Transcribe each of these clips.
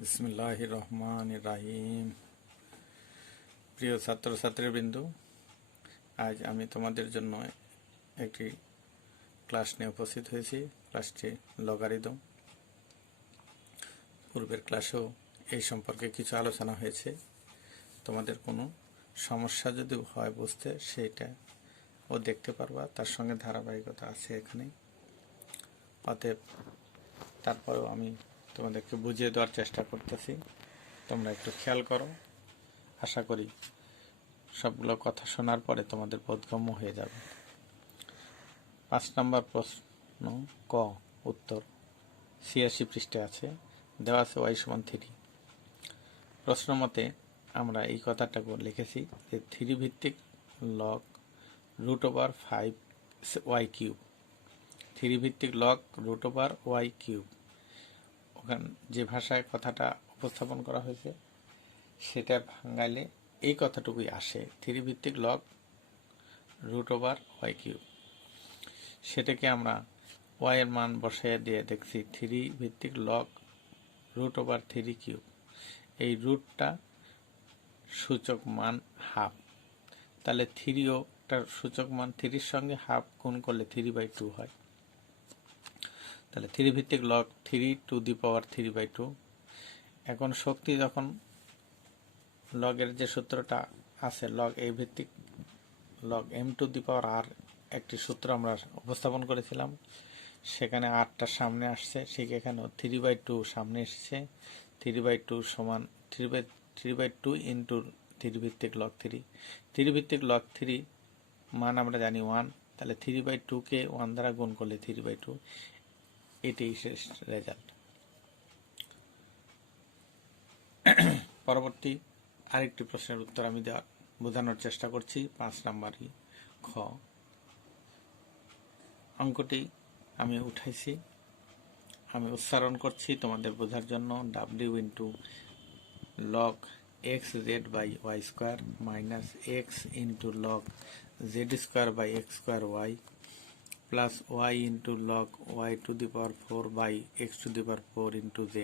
বিসমিল্লাহির রহমানির রাহিম। প্রিয় ছাত্রছাত্রীবৃন্দ, আজ আমি তোমাদের জন্য একটি ক্লাস নিয়ে উপস্থিত হয়েছি। ক্লাসটি লগারিদম। পূর্বের ক্লাসেও এই সম্পর্কে কিছু আলোচনা হয়েছে। তোমাদের কোনো সমস্যা যদি হয় বুঝতে, সেইটা ও দেখতে পারবা, তার সঙ্গে ধারাবাহিকতা আছে এখানে। অতএব তারপরেও আমি তোমাদেরকে বুঝিয়ে দেওয়ার চেষ্টা করতেছি, তোমরা একটু খেয়াল করো। আশা করি সবগুলো কথা শোনার পরে তোমাদের বোধগম্য হয়ে যাবে। 5 নম্বর প্রশ্ন ক, উত্তর 86 পৃষ্ঠায় আছে, দেওয়া আছে y= 3। প্রশ্ন মতে আমরা এই কথাটাকে লিখেছি যে 3 ভিত্তিক লগ √5y³। 3 ভিত্তিক লগ √y³। ওখানে যে ভাষায় কথাটা উপস্থাপন করা হয়েছে সেটা ভাঙাইলে এই কথাটুকুই আসে, 3 ভিত্তিক লগ √y³। সেটাকে আমরা y এর মান বসাইয়ে দিয়ে দেখছি 3 ভিত্তিক লগ √3³। এই রুটটা সূচক মান হাফ, তাহলে 3ও তার সূচক মান 3-র সঙ্গে হাফ গুণ করলে 3/2 হয়। তাহলে 3 ভিত্তিক লগ 3^3/2। এখন শক্তি যখন লগের যে সূত্রটা আছে, লগ a ভিত্তিক লগ m⁴ একটি সূত্র আমরা উপস্থাপন করেছিলাম, সেখানে 8টা সামনে আসছে, ঠিক এখানেও 3/2 সামনে এসেছে। 3/2 সমান 3/2 ইন্টু 3 ভিত্তিক লগ 3। 3 ভিত্তিক লগ 3 মান আমরা জানি 1, তাহলে 3/2কে 1 দ্বারা গুণ করলে 3/2। এটাই শেষ রেজাল্ট। পরবর্তী আরেকটি প্রশ্নের উত্তর আমি বোঝানোর চেষ্টা করছি। 5 নম্বরই খ। অঙ্কটি আমি উঠাইছি, আমি উচ্চারণ করছি তোমাদের বোঝার জন্য। w into log xz/y² minus x into log z²/x²y plus y into log y⁴/x⁴ into z।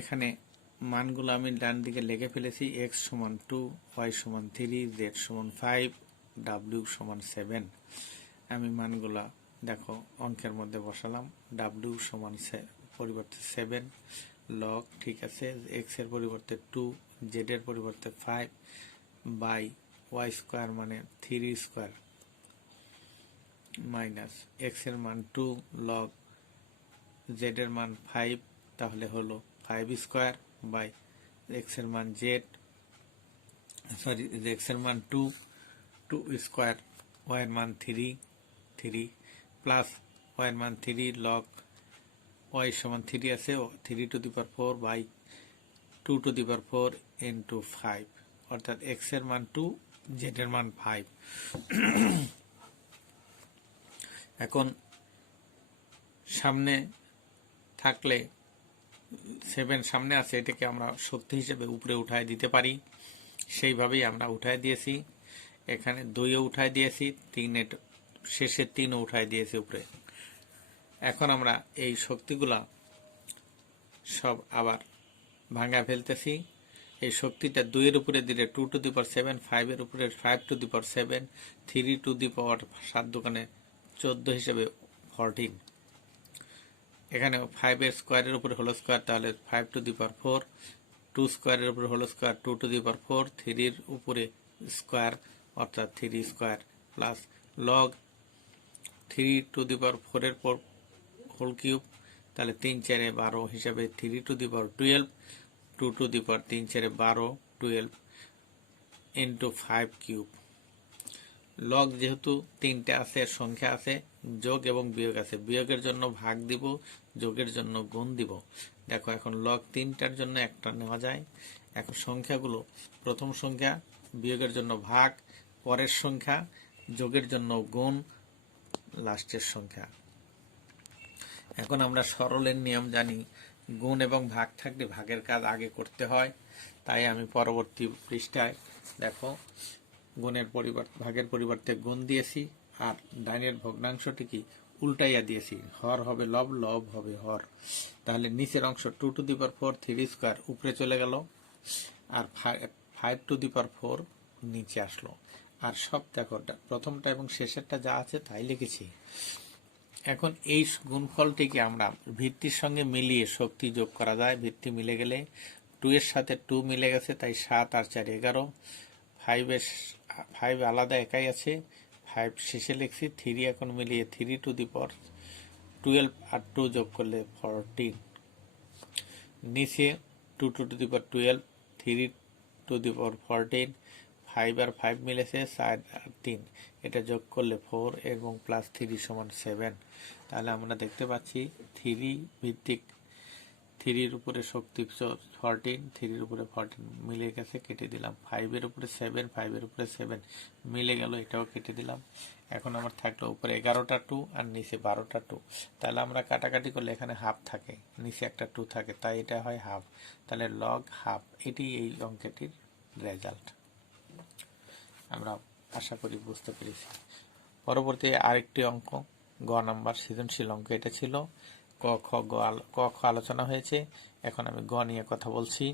এখানে মানগুলো আমি ডান দিকে লিখে ফেলেছি। x=2, y=3, z=5, w=7। আমি মানগুলা দেখো অঙ্কের মধ্যে বসালাম। w পরিবর্তে 7, লগ ঠিক আছে, x এর পরিবর্তে 2, z এর পরিবর্তে 5, বাই y² মানে 3² মাইনাস x এর মান 2, লগ z এর মান 5, তাহলে হলো 5² বাই x এর মান x এর মান 2, 2² y এর মান 3 প্লাস y এর মান 3, লগ y=3 আছে, 3⁴ বাই 2⁴ ইন্টু 5, অর্থাৎ x এর মান 2, z এর মান 5। এখন সামনে থাকলে 7 সামনে আছে, এটাকে আমরা শক্তি হিসেবে উপরে উঠায় দিতে পারি। সেইভাবেই আমরা উঠায় দিয়েছি। এখানে 2ও উঠায় দিয়েছি, 3 শেষে 3ও উঠায় দিয়েছি উপরে। এখন আমরা এই শক্তিগুলা সব আবার ভাঙা ফেলতেছি। এই শক্তিটা 2 এর উপরে দিলে 2⁷, 5 এর উপরে 5⁷, 3⁴ 7 14 হিসেবে 14। এখানে 5 এর স্কোয়ারের উপরে হোল স্কোয়ার, তাহলে 5⁴, 2² এর উপরে হোল স্কোয়ার 2⁴, 3 এর উপরে স্কোয়ার অর্থাৎ 3² প্লাস লগ 3⁴ এর পর হোল কিউব, তাহলে 3×4 = 12 হিসাবে 3⁴12, 2⁴ 3×4 = 12 ইন্টু 5³ লগ যেহেতু 3টে আছে, সংখ্যা আছে, যোগ এবং বিয়োগ আছে, বিয়োগের জন্য ভাগ দিব, যোগের জন্য গুণ দিব। দেখো এখন লগ 3টার জন্য একটা নেওয়া যায়। এখন সংখ্যাগুলো প্রথম সংখ্যা, বিয়োগের জন্য ভাগ, পরের সংখ্যা, যোগের জন্য গুণ, লাস্টের সংখ্যা। এখন আমরা সরলের নিয়ম জানি, গুণ এবং ভাগ থাকলে ভাগের কাজ আগে করতে হয়। তাই আমি পরবর্তী পৃষ্ঠায় দেখো ভাগের পরিবর্তে গুণ দিয়েছি, আর ডাইনের ভগ্নাংশটি কি উল্টাইয়া দিয়েছি, হর হবে লব, লব হবে হর। তাহলে নিচের অংশ 2 টু দি পাওয়ার 4 3 স্কোয়ার উপরে চলে গেল, আর 5 টু দি পাওয়ার 4 নিচে আসলো। আর সব দেখো প্রথমটা এবং শেষেরটা যা আছে তাই লিখেছি। এখন এই গুণফলটিকে আমরা ভিত্তির সঙ্গে মিলিয়ে শক্তি যোগ করা যায়। ভিত্তি মিলে গেলে 2 এর সাথে 2 মিলে গেছে, তাই 7 আর 4 11। 5 আলাদা একাই আছে, 5 শেষে লিখছি। 3 এখন মিলিয়ে 3 টু দি পাওয়ার 12 আর 2 যোগ করলে 14। নিচে 2 to the power 12, 3 to the পাওয়ার 14, 5 আর 5 মিলেছে, 4 আর 3, এটা যোগ করলে 4 এবং প্লাস 3 সমান 7। তাহলে আমরা দেখতে পাচ্ছি 3 ভিত্তিক 3 এর উপরে শক্তি 14, 3 এর উপরে 14 মিলে গেছে, কেটে দিলাম। 5 এর উপরে 7, 5 এর উপরে 7 মিলে গেল, এটাও কেটে দিলাম। এখন আমার থাকলো উপরে 11টা 2 আর নিচে 12টা 2। তাহলে আমরা কাটাকাটি করলে এখানে হাফ থাকে, নিচে একটা 2 থাকে, তাই এটা হয় হাফ। তাহলে লগ হাফ, এটি এই অঙ্কটির রেজাল্ট। আমরা আশা করি বুঝতে পেরেছি। পরবর্তী আরেকটি অঙ্ক, গ নাম্বার সৃজনশীল অঙ্ক। এটা ছিল ক খ আলোচনা হয়েছে, এখন আমি গ নিয়ে কথা বলছি।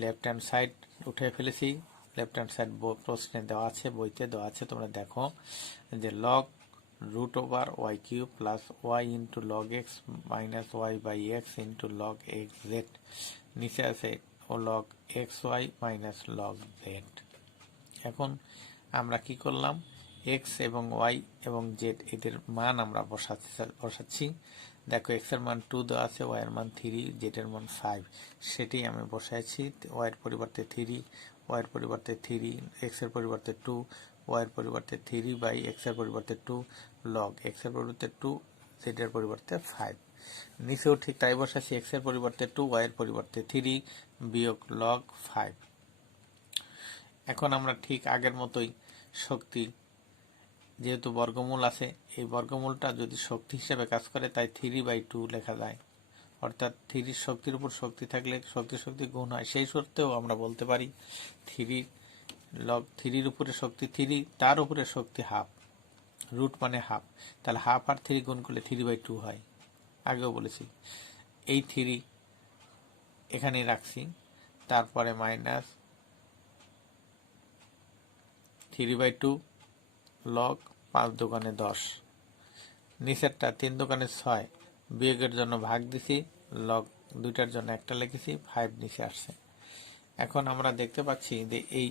লেফট হ্যান্ড সাইড উঠে ফেলেছি। লেফট হ্যান্ড সাইড প্রশ্নে দেওয়া আছে, বইতে দেওয়া আছে, তোমরা দেখো যে log root over Y cube plus Y into log X minus Y by X into log X Z, নিচে আছে ও log X Y minus log Z. এখন আমরা কি করলাম, এক্স এবং ওয়াই এবং জেড এদের মান আমরা বসাচ্ছি। দেখো এক্স এর মান 2 দেওয়া আছে, ওয়াই এর মান 3, জেড এর মান 5, সেটি আমি বসাইছি। ওয়াই এর পরিবর্তে 3, ওয়াই এর পরিবর্তে 3, এক্স এর পরিবর্তে 2, ওয়াই এর পরিবর্তে 3 বাই এক্স এর পরিবর্তে 2, লগ এক্স এর পরিবর্তে 2, জেড এর পরিবর্তে 5। নিচেও ঠিক তাই বসাচ্ছি, এক্স এর পরিবর্তে 2, ওয়াই এর পরিবর্তে 3 বিয়োগ লগ 5। এখন আমরা ঠিক আগের মতোই শক্তি, যেহেতু বর্গমূল আছে, এই বর্গমূলটা যদি শক্তি হিসেবে কাজ করে তাই 3/2 লেখা যায়। অর্থাৎ 3 শক্তির উপর শক্তি থাকলে শক্তি গুণ হয়। সেই সত্ত্বেও আমরা বলতে পারি 3 লগ 3 উপরে শক্তি 3, তার উপরে শক্তি হাফ, রুট মানে হাফ, তাহলে হাফ আর 3 গুণ করলে 3/2 হয়। আগেও বলেছি। এই 3 এখানে রাখছি, তারপরে মাইনাস 3/2 লগ 5 দোকানে 10, নিচেরটা 3 দোকানে 6, বিয়োগের জন্য ভাগ দিছি, লগ দুইটার জন্য একটা লিখেছি, 5 নিচে আসছে। এখন আমরা দেখতে পাচ্ছি যে এই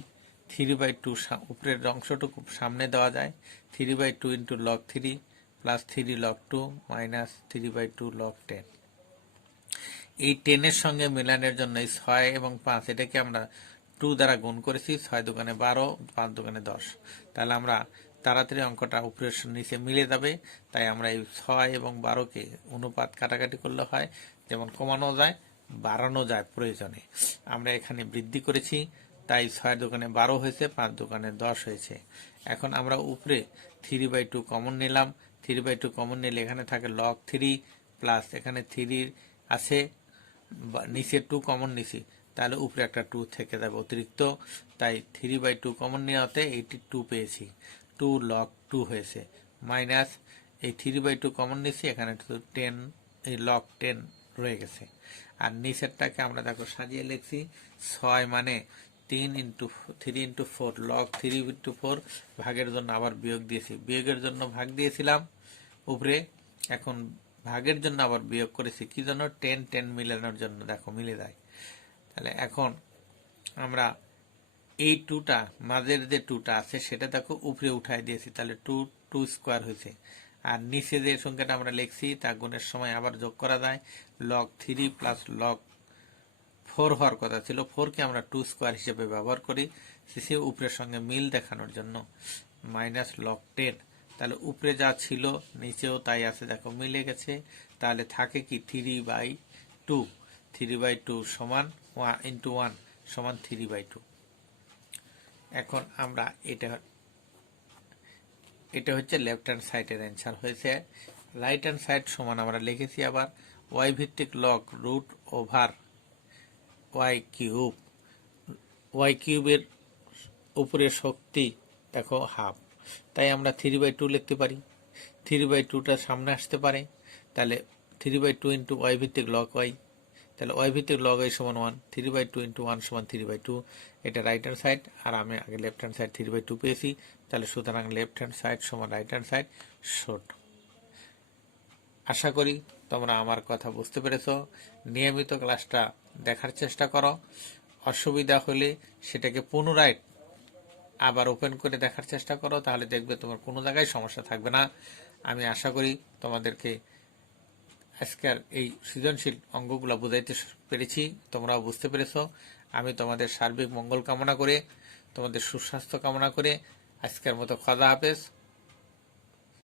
3/2 উপরের অংশটুকু সামনে দেওয়া যায়। 3/2 into log 3 plus 3 log 2 minus 3/2 log 10। এই 10 এর সঙ্গে মিলানের জন্য এই 6 এবং 5 এটাকে আমরা 2 দ্বারা গুণ করেছি, 6 দোকানে 12, 5 দোকানে 10। তাহলে আমরা তাড়াতাড়ি অঙ্কটা উপরের নিচে মিলে যাবে, তাই আমরা এই 6 এবং 12কে অনুপাত কাটাকাটি করলে হয়, যেমন কমানো যায় বাড়ানো যায় প্রয়োজনে। আমরা এখানে বৃদ্ধি করেছি, তাই 6 দোকানে 12 হয়েছে, 5 দোকানে 10 হয়েছে। এখন আমরা উপরে 3/2 কমন নিলাম, 3/2 কমন নিলে এখানে থাকে লগ 3 প্লাস এখানে 3 আছে, নিচে 2 কমন নিছি, তাহলে উপরে একটা 2 থেকে যাবে অতিরিক্ত, তাই 3/2 কমন নেওয়াতে 82 পেয়েছি, 2 লগ 2 হয়েছে, মাইনাস এই 3/2 কমন নিছি, এখানে 10 এই লগ 10 রয়ে গেছে। আর নিচেরটাকে আমরা দেখো সাজিয়ে লিখছি, 6 মানে 3 ইন্টু 3 ইন্টু 4 লগ 3 ইন্টু 4, ভাগের জন্য আবার বিয়োগ দিয়েছি, বিয়োগের জন্য ভাগ দিয়েছিলাম উপরে, এখন ভাগের জন্য আবার বিয়োগ করেছি, কি জন্য, 10 মিলানোর জন্য, দেখো মিলে যায়। তাহলে এখন আমরা এই 2টা মাঝের যে 2টা আছে সেটা দেখো উপরে উঠাই দিয়েছি, তাহলে 2 স্কোয়ার হয়েছে। আর নিচে যে সংখ্যাটা আমরা লিখছি তা গুণের সময় আবার যোগ করা যায়, লগ 3 প্লাস লগ 4 হওয়ার কথা ছিল, 4কে আমরা 2 স্কোয়ার হিসেবে ব্যবহার করি সে উপরের সঙ্গে মিল দেখানোর জন্য, মাইনাস লগ 10। তাহলে উপরে যা ছিল নিচেও তাই আছে, দেখো মিলে গেছে। তাহলে থাকে কি 3/2, 3/2 সমান 1 ইন্টু 1 সমান 3/2। এখন আমরা এটা হচ্ছে লেফট হ্যান্ড সাইডের অ্যান্সার হয়েছে। রাইট হ্যান্ড সাইড সমান আমরা লিখেছি আবার ওয়াই ভিত্তিক log root over Y cube, Y কিউবের উপরে শক্তি দেখো হাফ, তাই আমরা 3/2 লিখতে পারি। 3/2টা সামনে আসতে পারে, তাহলে 3/2 ইন্টু ওয়াই ভিত্তিক লগ ওয়াই, তাহলে ওয়াই ভিত্তিক লগ ওয়াই সমান 1, 3/2 ইন্টু 1 সমান 3/2, এটা রাইট হ্যান্ড সাইড, আর আমি আগে লেফট হ্যান্ড সাইড 3/2 পেয়েছি, তাহলে সুতরাং লেফট হ্যান্ড সাইড সমান রাইট হ্যান্ড সাইড শর্ট। আশা করি তোমরা আমার কথা বুঝতে পেরেছ। নিয়মিত ক্লাসটা দেখার চেষ্টা করো, অসুবিধা হলে সেটাকে পুনরায় আবার ওপেন করে দেখার চেষ্টা করো, তাহলে দেখবে তোমার কোনো জায়গায় সমস্যা থাকবে না। আমি আশা করি তোমাদেরকে আজকের এই সৃজনশীল অঙ্কগুলো বুঝাইতে পেরেছি, তোমরাও বুঝতে পেরেছ। আমি তোমাদের সার্বিক মঙ্গল কামনা করে, তোমাদের সুস্বাস্থ্য কামনা করে আজকের মতো খোদা হাফেজ।